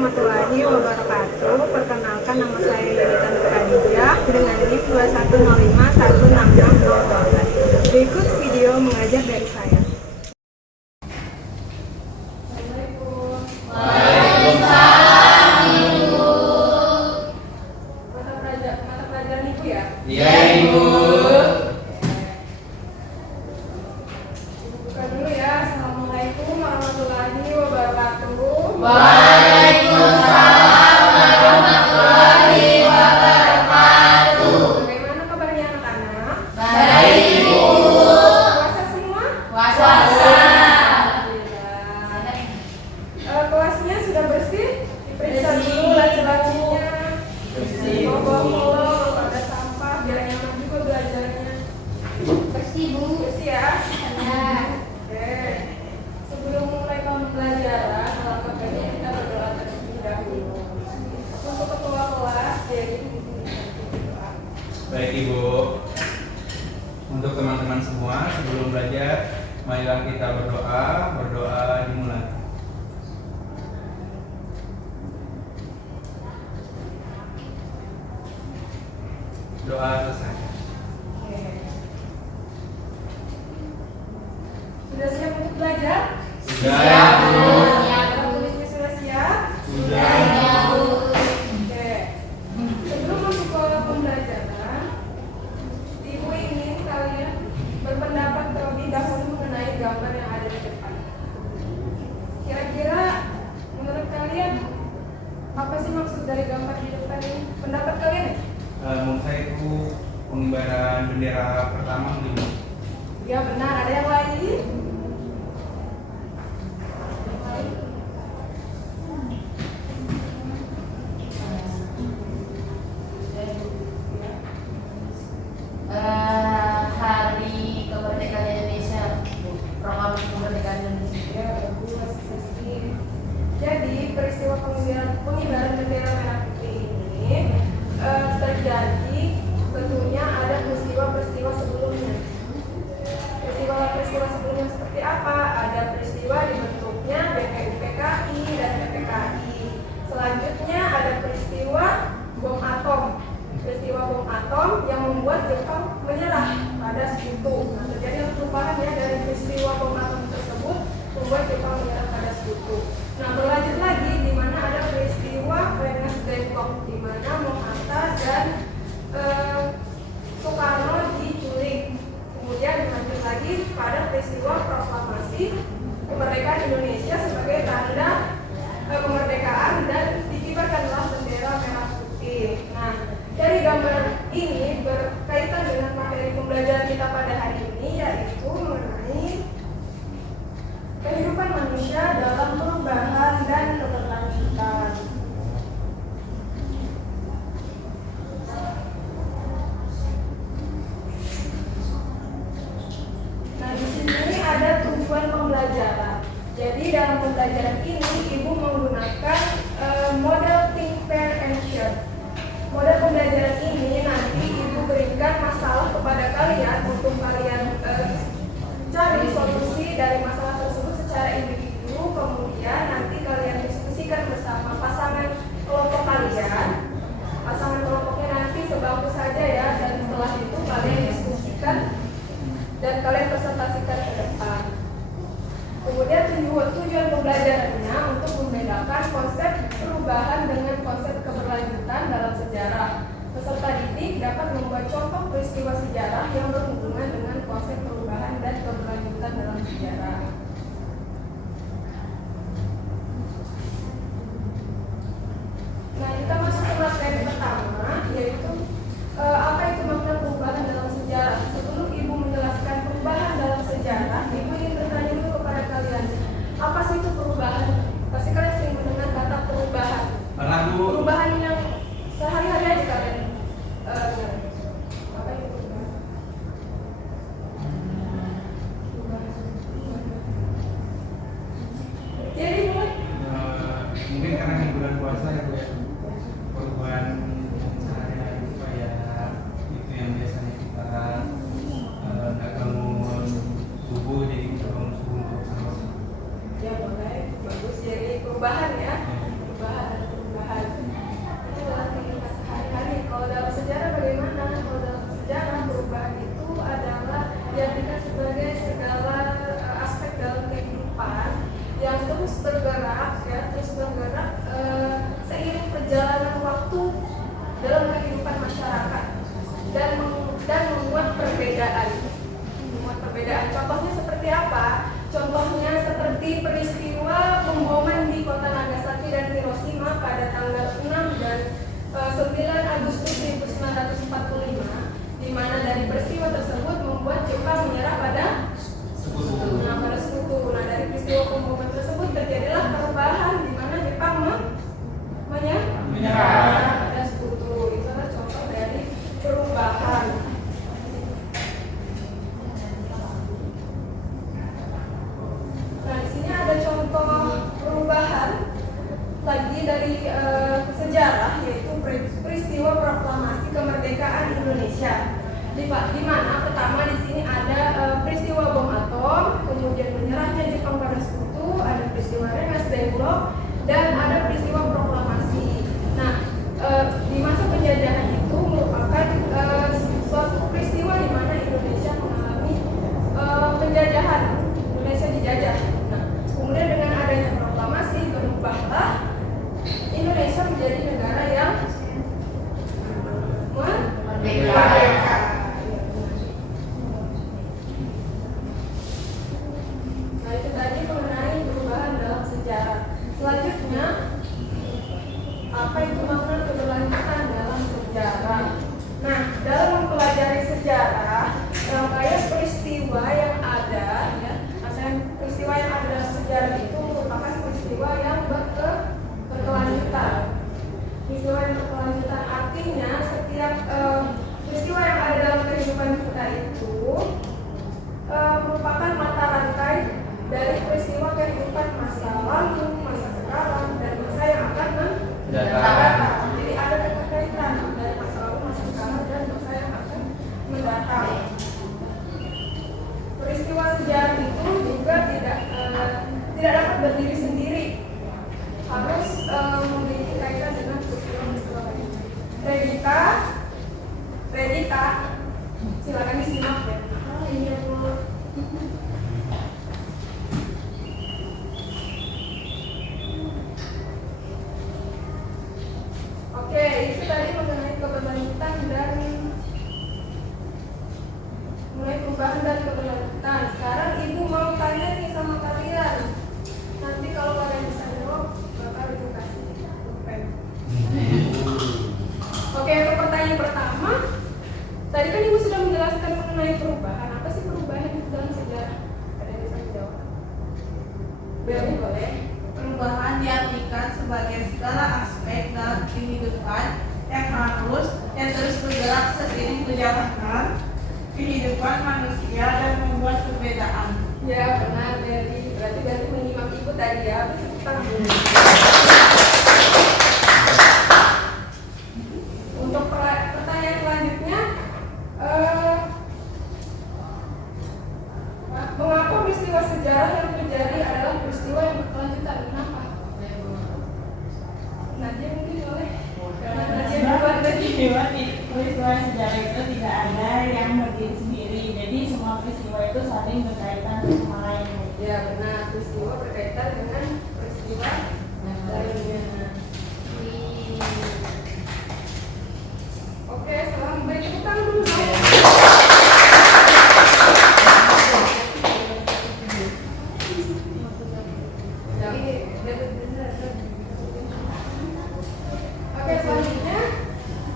warahmatullahi wabarakatuh. Perkenalkan, nama saya Yolita Khadijah dengan NIM 2105166012. Berikut video mengajar dari saya. Mata pelajaran Ibu ya? Iya, Ibu. Buka dulu ya. Assalamualaikum warahmatullahi wabarakatuh. Waalaikumsalam warahmatullahi wabarakatuh. Bagaimana kabarnya anak-anak? Baik, Ibu. Puasa semua? Puasa. Alhamdulillah. Kelasnya sudah bersih? Diperiksa dulu laci-lacinya. Bersih, Bu. Bolong-bolong, ada sampah, biar enak juga belajarnya. Bersih, Bu. Bersih ya? Ya. Oke. Sebelum mulai pembelajaran, alangkah baiknya kita berdoa terlebih dahulu. Untuk ketua kelas, jadi berdoa. Baik, Ibu. Untuk teman-teman semua, sebelum belajar, marilah kita berdoa. Berdoa dimulai. Doa selesai. Oke. Sudah siap untuk belajar? Sudah, Bu. Alat tulisnya sudah siap? Sudah. Oke. Sebelum masuk ke pembelajaran, Ibu ingin kalian berpendapat terlebih dahulu mengenai gambar yang ada di depan. Kira-kira menurut kalian apa sih maksud dari gambar di depan ini? Pendapat kalian? Menurut saya itu pengibaran bendera pertama mungkin. Ya benar, ada yang lain? Hari Kemerdekaan Indonesia, Proklamasi Kemerdekaan Indonesia. Ya, bagus, Sesi. Jadi peristiwa pengibaran bendera merah putih ini terjadi tentunya ada peristiwa-peristiwa sebelumnya. Peristiwa sebelumnya seperti apa? Ada peristiwa dibentuknya BPUPKI dan PPKI. Selanjutnya ada peristiwa bom atom. Peristiwa bom atom yang membuat Jepang menyerah pada Sekutu. Nah, terjadi perubahan ya dari peristiwa bom atom tersebut membuat Jepang menyerah pada Sekutu. Nah, berlanjut lagi di mana ada peristiwa Wednesday Clock di mana Mohatta dan Soekarno diculik. Kemudian dilanjut lagi pada peristiwa proklamasi kemerdekaan Indonesia sebagai tanda kemerdekaan dan dikibarkanlah bendera merah putih. Nah, dari gambar ini berkaitan dengan materi pembelajaran kita pada hari ini, yaitu mengenai kehidupan manusia dalam perubahan dan keberlanjutan. Nah, di sini ada tujuan pembelajaran. Jadi dalam pembelajaran ini Ibu menggunakan model think, pair, and share. Model pembelajaran ini nanti Ibu berikan masalah kepada kalian untuk kalian cari solusi dari masalah tersebut secara individu. Kemudian nanti kalian diskusikan bersama pasangan kelompok kalian. Pasangan kelompoknya nanti sebangku saja ya, dan setelah itu kalian diskusikan dan kalian presentasikan ke depan. Kemudian tujuan pembelajarannya untuk membedakan konsep perubahan dengan konsep keberlanjutan dalam sejarah. Peserta didik dapat membuat contoh peristiwa sejarah yang berhubungan dengan konsep perubahan dan keberlanjutan dalam sejarah. Nah, kita masuk ke materi pertama, yaitu apa itu makna perubahan dalam sejarah. Sebelum Ibu menjelaskan perubahan dalam sejarah, Ibu ingin bertanya dulu kepada kalian, apa sih itu perubahan? Pasti kalian sering mendengar kata perubahan. Pernah, Bu? Perubahan yang sehari-hari aja kalian. Apa itu perubahan? Jadi mulai. Mungkin karena di bulan puasa ya, Bu, ya. Perubahan sehari-hari supaya itu yang biasanya kita nggak bangun subuh jadi kita bangun subuh untuk sama. Ya mulai bagus, jadi perubahan ya. Perubahan. dan membuat perbedaan. Contohnya seperti apa? Contohnya seperti peristiwa pemboman di kota Nagasaki dan Hiroshima pada tanggal 6 dan 9 Agustus 1945, di mana dari peristiwa tersebut membuat Jepang menyerah pada sekutu. Nah, dari peristiwa pemboman tersebut terjadilah perubahan di mana Jepang menyerah pada sekutu. Itu adalah contoh dari perubahan. Nah, di sini ada contoh perubahan lagi dari sejarah, yaitu peristiwa proklamasi kemerdekaan Indonesia. Di mana pertama di sini ada peristiwa bom atom, kemudian menyerahnya Jepang pada sekutu, ada peristiwa Rengas Dengklok, dan ada peristiwa proklamasi. Nah, di masa penjajahan itu merupakan suatu peristiwa di mana Indonesia mengalami penjajahan, Indonesia dijajah. Nah, kemudian dengan adanya proklamasi berubahlah Indonesia menjadi negara yang merdeka. Nah, itu tadi mengenai perubahan dalam sejarah. Selanjutnya, apa itu makna keberlanjutan dalam sejarah? Nah, dalam mempelajari sejarah, rangkaian peristiwa yang ada, peristiwa yang ada dalam sejarah itu merupakan peristiwa yang berkelanjutan. Peristiwa yang berkelanjutan artinya setiap peristiwa yang ada dalam kehidupan kita itu merupakan mata rantai dari peristiwa kehidupan masa lalu, masa sekarang, dan masa yang akan mendatang. Jadi ada keterkaitan dari masa lalu, masa sekarang, dan masa yang akan mendatang. Peristiwa sejarah itu juga tidak dapat berdiri sendiri, harus memiliki kaitan dengan peristiwa-peristiwa lain. Redita, silakan disimak ya. Iya, Bu. Oke, itu tadi mengenai keberlanjutan dan mulai perubahan dan keberlanjutan. Sekarang Ibu mau tanya nih sama kalian. Nanti kalau kalian bisa jawab, bakal Ibu kasih pulpen. Oke, untuk pertanyaan pertama, tadi kan Ibu sudah menjelaskan mengenai perubahan. Apa sih perubahan itu dalam sejarah? Ada yang bisa menjawab? Boleh. Perubahan diartikan sebagai segala aspek dalam kehidupan yang harus dan terus bergerak seiring berjalannya kehidupan manusia dan membuat perbedaan. Ya, benar. Berarti menyimak Ibu tadi ya. Untuk pertanyaan selanjutnya, mengapa peristiwa sejarah yang terjadi adalah peristiwa yang berkelanjutan? Kenapa? Nadia mungkin boleh. Peristiwa sejarah itu tidak ada yang berdiri sendiri, jadi semua peristiwa itu saling berkaitan sama lain. Ya, benar. Peristiwa berkaitan dengan peristiwa lainnya. Oke, setelah memberi tepuk tangan dulu dong. Oke, selanjutnya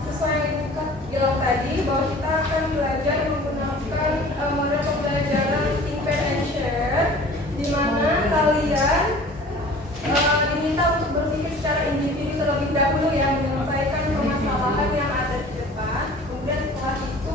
sesuai yang bilang tadi bahwa kita akan belajar menggunakan model pembelajaran think, pair, and share, di mana kalian diminta untuk berpikir secara individu terlebih dahulu yang menyelesaikan permasalahan yang ada di depan. Kemudian setelah itu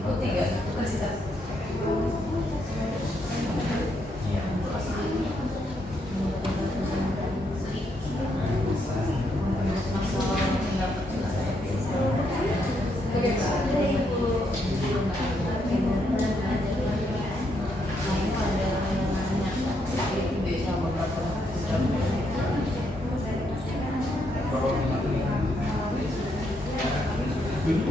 Oh, 3. Universitas. Iya.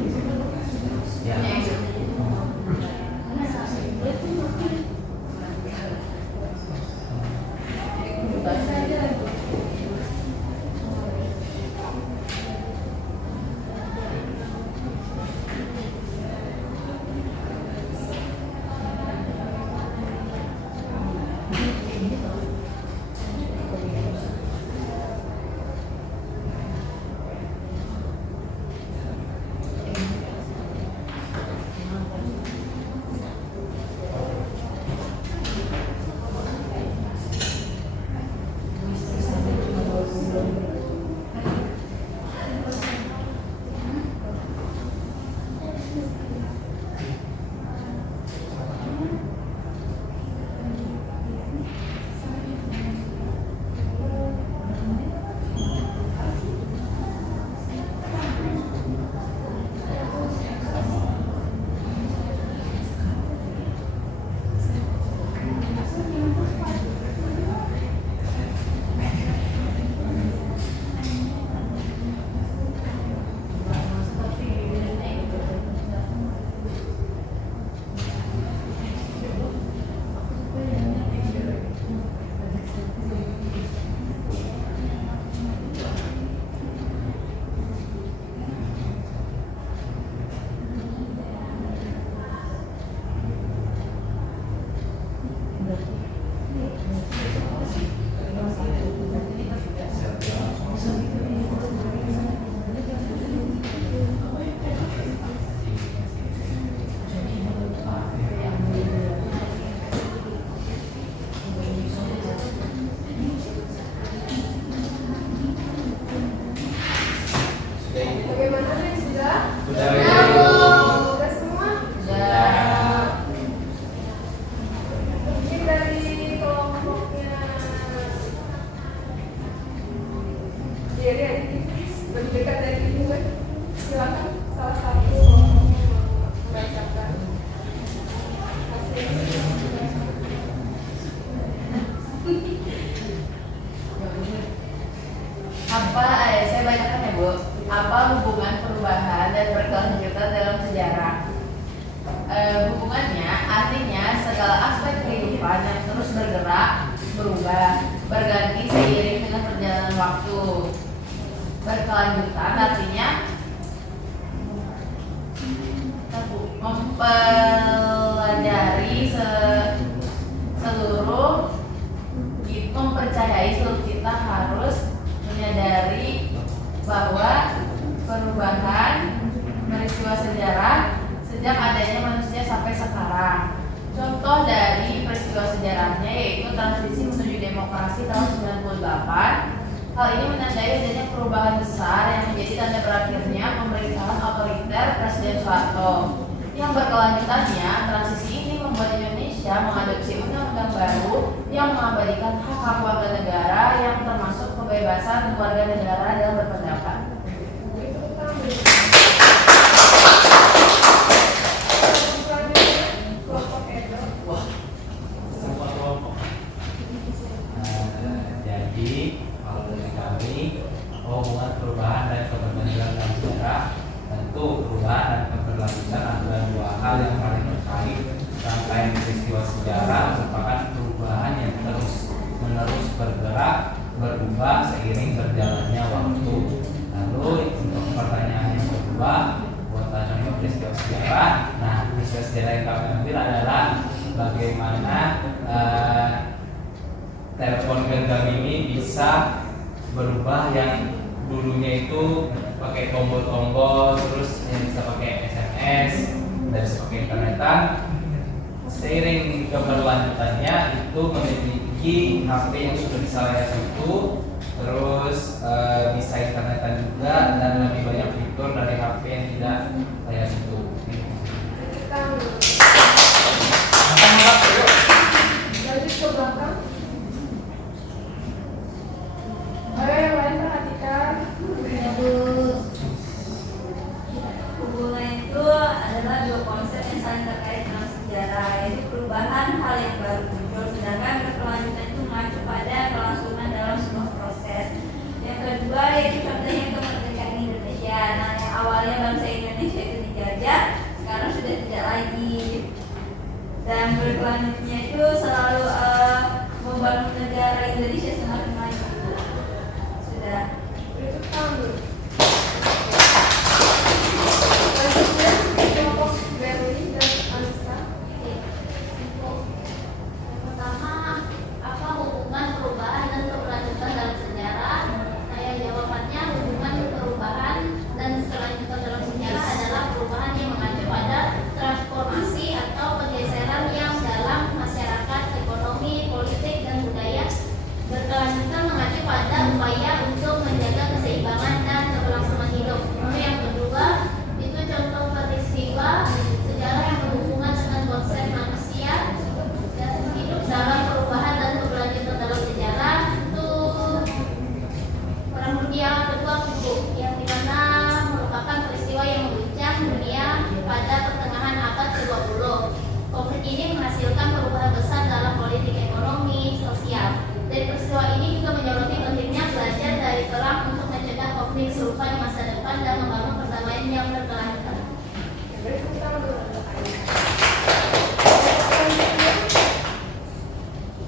Bagaimana nih, sudah? Sudah. Sudah semua? Sudah. Mungkin dari kelompoknya Jerry aja lebih dekat dari ibu kan? Silakan salah satu kelompoknya membacakan hasilnya. Saya bacakan ya, Bu. Apa hubungan perubahan dan berkelanjutan dalam sejarah? Hubungannya artinya segala aspek kehidupan yang terus bergerak, berubah, berganti seiring dengan perjalanan waktu. Berkelanjutan artinya mempelajari seluruh, mempercayai seluruh kita harus menyadari bahwa perubahan peristiwa sejarah sejak adanya manusia sampai sekarang. Contoh dari peristiwa sejarahnya yaitu transisi menuju demokrasi tahun 98. Hal ini menandai adanya perubahan besar yang menjadi tanda berakhirnya pemerintahan otoriter Presiden Soeharto. Yang berkelanjutannya, transisi ini membuat Indonesia mengadopsi undang-undang baru yang mengabadikan hak-hak warga negara yang termasuk kebebasan warga negara dalam berpendapat. Wah, semua kelompok. Jadi kalau dari kami, hubungan perubahan dan keberlanjutan dalam sejarah, tentu perubahan dan keberlanjutan adalah dua hal yang paling terkait. Rangkaian peristiwa sejarah merupakan perubahan yang terus-menerus bergerak, berubah seiring berjalannya waktu. Lalu untuk pertanyaan yang kedua, buat contoh peristiwa sejarah. Nah, peristiwa sejarah yang kami ambil adalah bagaimana telepon genggam ini bisa berubah yang dulunya itu pakai tombol-tombol, terus yang bisa pakai SMS dan bisa pakai internetan. Seiring keberlanjutannya itu memiliki HP yang sudah bisa layar itu, terus bisa internetan juga dan lebih banyak fitur dari HP yang tidak layar itu. Kita dan berkelanjutannya itu selalu membangun negara Indonesia semakin maju. Sudah. Berikut kamu. Selanjutnya kelompok Berli dan Anissa. Yang pertama, apa hubungan perubahan dan keberlanjutan dalam sejarah? Saya jawabannya, hubungan perubahan dan keberlanjutan dalam sejarah adalah perubahan yang mengacu pada transformasi atau pergeseran yang dalam masyarakat, ekonomi, politik, dan budaya. Berkelanjutan mengacu pada upaya untuk menjaga keseimbangan dan keberlangsungan hidup. Yang kedua, itu contoh peristiwa sejarah yang berhubungan dengan konsep manusia dan hidup dalam perubahan dan keberlanjutan dalam sejarah. Itu Perang Dunia Kedua yang dimana merupakan peristiwa yang mengguncang dunia pada pertengahan abad ke-20. Konflik ini menghasilkan perubahan besar dalam politik, ekonomi, sosial. Dari peristiwa ini juga menyoroti pentingnya belajar dari perang untuk mencegah konflik serupa di masa depan dan membangun perdamaian yang berkelanjutan. Berikut kamu.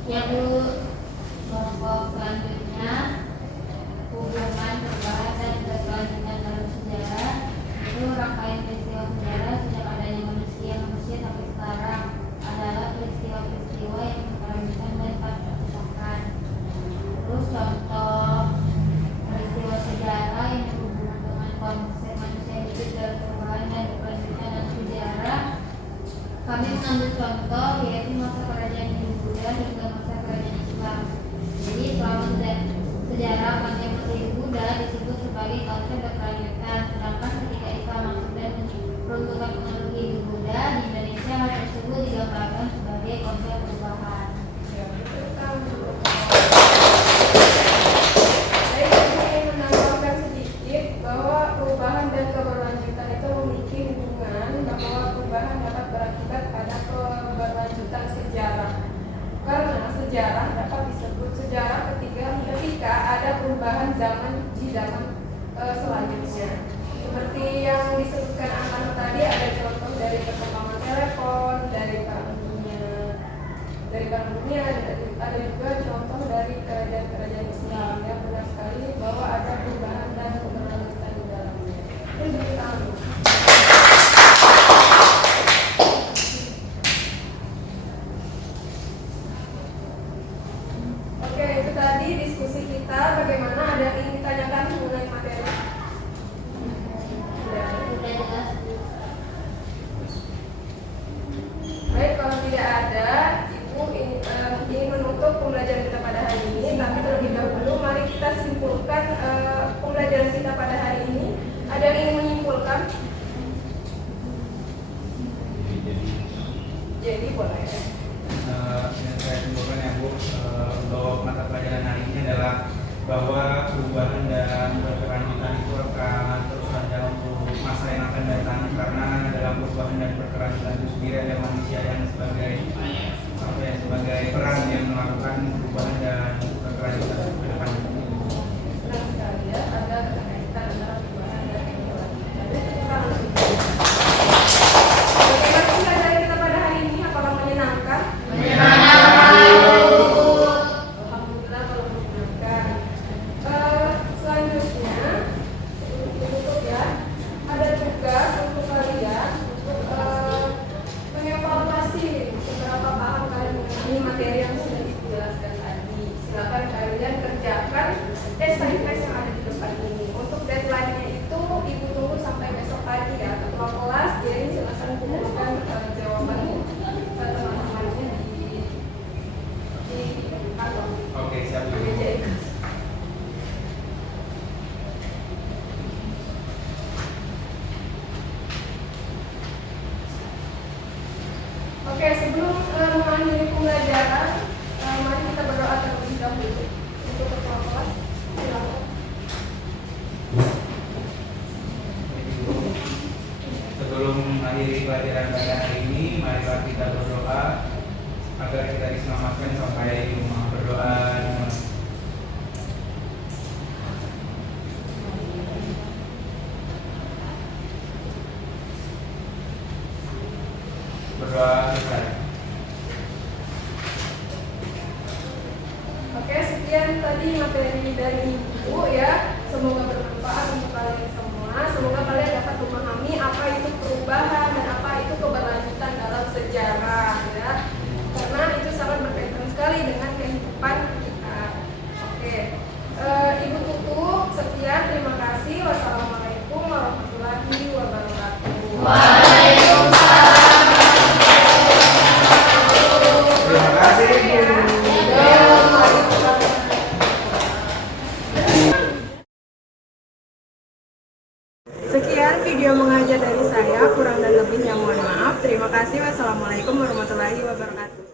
Yang kelompok selanjutnya, hubungan perubahan dan keberlanjutan dalam sejarah itu rangkaian peristiwa sejarah sejak adanya manusia sampai sekarang adalah peristiwa-peristiwa yang berkelanjutan dan tak terpisahkan. Terus contoh peristiwa sejarah yang berhubungan dengan konsep manusia hidup dalam perubahan dan keberlanjutan dalam sejarah, kami mengambil contoh yaitu masa kerajaan Hindu Buddha hingga masa kerajaan Islam. Jadi selama sejarah panjang masa Hindu Buddha disebut sebagai konsep berkelanjutan, sedangkan ketika Islam masuk dan peruntukan pengaruh Hindu Buddha di Indonesia, hal tersebut digambarkan sebagai konsep perubahan. Berikut kamu. Saya ingin menambahkan sedikit bahwa perubahan dan keberlanjutan itu memiliki hubungan, bahwa perubahan dapat berakibat pada keberlanjutan sejarah. Karena sejarah dapat disebut sejarah ketika ada perubahan zaman di zaman selanjutnya. Seperti yang disebutkan Aman tadi, ada contoh dari perkembangan telepon, dari perang dunia, ada juga contoh dari kerajaan Islam. Ya, benar sekali bahwa ada perubahan dan keberlanjutan di dalamnya. Itu juga tahu. Oke, itu tadi diskusi kita. Bagaimana, ada yang ingin ditanyakan mengenai materi? Sudah jelas. Baik, kalau tidak ada, Ibu ingin menutup pembelajaran kita pada hari ini. Tapi terlebih dahulu, mari kita simpulkan pembelajaran kita pada hari ini. Ada yang ingin menyimpulkan? Jadi boleh. Yang saya simpulkan ya Bu, untuk mata pelajaran hari ini adalah bahwa perubahan dan berkelanjutan itu akan terus ada untuk masa yang akan datang, karena dalam perubahan dan berkelanjutan itu sendiri ada manusia yang sebagai peran yang melakukan perubahan dan berkelanjutan ke depan. Senang sekali ya, ada keterkaitan antara perubahan dan keberlanjutan. Bagaimana pembelajaran kita pada hari ini? Apakah menyenangkan? Alhamdulillah kalau menyenangkan. Selanjutnya, sebelum ditutup ya, ada tugas untuk kalian untuk mengevaluasi seberapa paham kalian mengenai materi yang sudah dijelaskan tadi. Silakan kalian kerjakan esai-esai yang ada di depan ini. Untuk deadline-nya itu Ibu tunggu sampai besok pagi ya. Ketua kelas, jadi silakan kumpulkan jawabannya ke teman-temannya di kantor. Oke, siap Bu. Oke, sebelum mengakhiri pembelajaran, mari kita berdoa terlebih dahulu untuk ketua kelas. Silakan. Sebelum mengakhiri pelajaran pada hari ini, marilah kita berdoa agar kita diselamatkan sampai rumah. Berdoa. Berdoa selesai. sekian tadi materi dari Ibu ya. Semoga bermanfaat untuk kalian semua. Semoga kalian dapat memahami apa itu perubahan dan apa itu keberlanjutan dalam sejarah ya. Karena itu sangat berkaitan sekali dengan kehidupan kita. Oke. Ibu tutup. Sekian, terima kasih. Wassalamualaikum warahmatullahi wabarakatuh. Terima kasih Ibu. Sekian video mengajar dari saya, kurang dan lebihnya mohon maaf. Terima kasih. Wassalamualaikum warahmatullahi wabarakatuh.